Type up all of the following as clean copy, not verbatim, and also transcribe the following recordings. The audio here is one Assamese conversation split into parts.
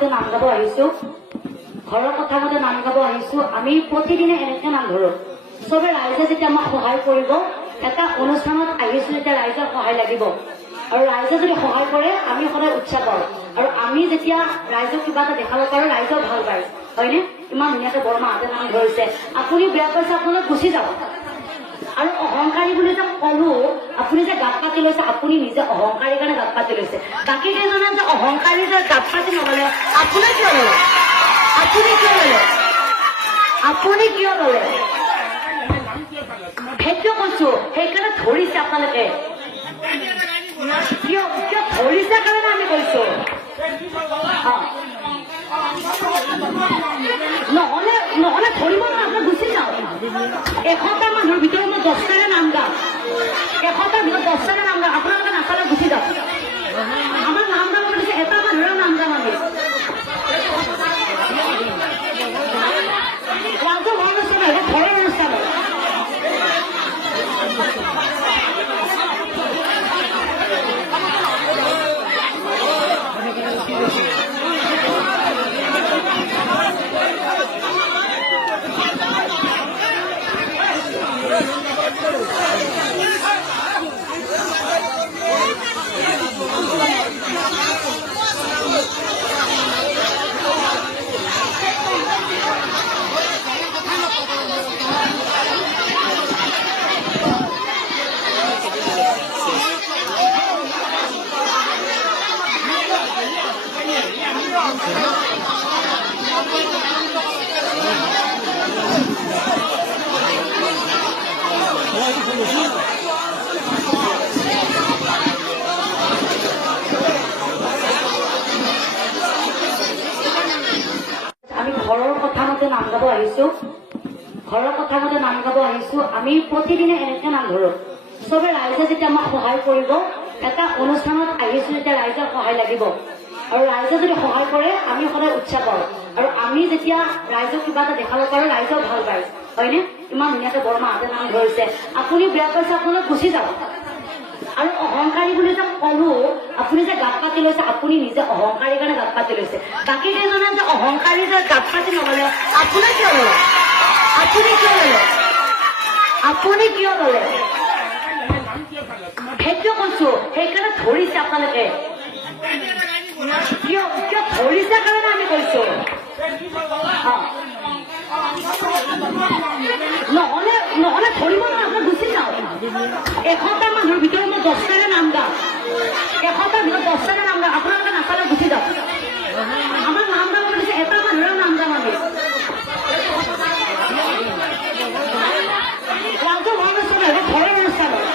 মতে নাম গাব আহিছো, ঘৰৰ কথা মতে নাম গাব আহিছো। আমি প্ৰতিদিনে এনেকে নাম ধৰো। চবে ৰাইজে যেতিয়া আমাক সহায় কৰিব, এটা অনুষ্ঠানত আহিছো যেতিয়া ৰাইজৰ সহায় লাগিব, আৰু ৰাইজে যদি সহায় কৰে আমি সদায় উৎসাহ পাওঁ। আৰু আমি যেতিয়া ৰাইজক কিবা এটা দেখাব পাৰো ৰাইজেও ভাল পায়, হয়নে? ইমান ধুনীয়াকে বৰমাহঁতে নাম ধৰিছে, আপুনি বেয়া পাইছে আপোনালোক গুচি যাব। আৰু অহংকাৰী বুলি যে কলো, আপুনি যে গাত পাতি লৈছে, আপুনি নিজে অহংকাৰীৰ কাৰণে গাত পাতি লৈছে। বাকী কেইজনে যে অহংকাৰী যে গাত পাতি নললে, আপুনি কিয় ললে? আপুনি কিয় ললে? আপুনি কিয় ললে? সেইটো কৈছো, সেইকাৰণে ধৰিছে আপোনালোকে। কিয় কিয় ধৰিছে কাৰণে আমি কৈছো। নহলে নহলে ধৰিব না, আপোনাৰ গুচি যাওঁ। 100টা মানুহৰ ভিতৰত মই 10টাৰে নাম গাম, 100টাৰ ভিতৰত 10টাৰে নাম গাম। আপোনালোকে নাচালে গুচি যাওক। আমাৰ নাম গাব দিছে, এটা মানুহৰ নাম গাম আমি। ৰাজহুৱা অনুষ্ঠান নহয়, ঘৰৰ অনুষ্ঠান হয়। আমি ঘৰৰ কথা মতে নাম গাব আহিছো, ঘৰৰ কথা মতে নাম গাব আহিছো। আমি প্ৰতিদিনে এনেকে নাম ধৰো। চবে ৰাইজে যেতিয়া আমাক সহায় কৰিব, এটা অনুষ্ঠানত আহিছো যেতিয়া ৰাইজৰ সহায় লাগিব, আৰু ৰাইজে যদি সহায় কৰে আমি সদায় উৎসাহ পাওঁ। আৰু আমি যেতিয়া ৰাইজক কিবা এটা দেখাব পাৰো ৰাইজেও ভাল পায়, হয়নে? ইমান ধুনীয়াকে বৰমাহঁতে নাম ধৰিছে, আপুনি বেয়া পাইছে আপোনালোক গুচি যাব। আৰু অহংকাৰী বুলি যে কলো, আপুনি যে গাত পাতি লৈছে, আপুনি নিজে অহংকাৰীৰ কাৰণে গাত পাতি লৈছে। বাকী কেইজনে যে অহংকাৰী যে গাত পাতি নললে, আপুনি কিয় ললে? আপুনি কিয় ললে? আপুনি কিয় ললে? সেইটো কৈছো, সেইকাৰণে ধৰিছে আপোনালোকে। কিয় কিয় ধৰিছে কাৰণে আমি কৈছো। নহলে নহলে ধৰিব না, আপোনাৰ গুচি যাওঁ। 100টা মানুহৰ ভিতৰত মই 10টাৰে নাম গাম, 100টাৰ ভিতৰত 10টাৰে নাম গাম। আপোনালোকে নাচালে গুচি যাওক। আমাৰ নাম গাব দিছে, এটা মানুহৰ নাম গাম আমি। ৰাজহুৱা অনুষ্ঠান নহয়, ঘৰৰ অনুষ্ঠান হয়।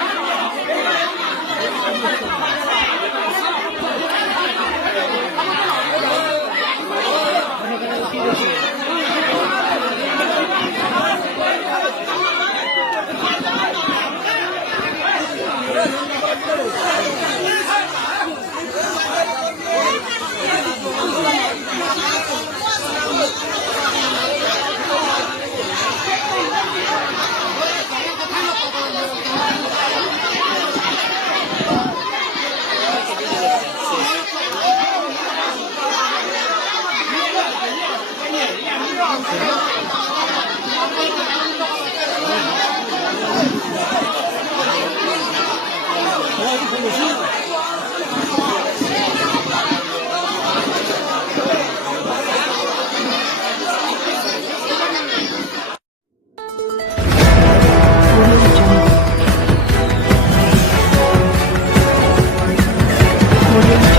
Audio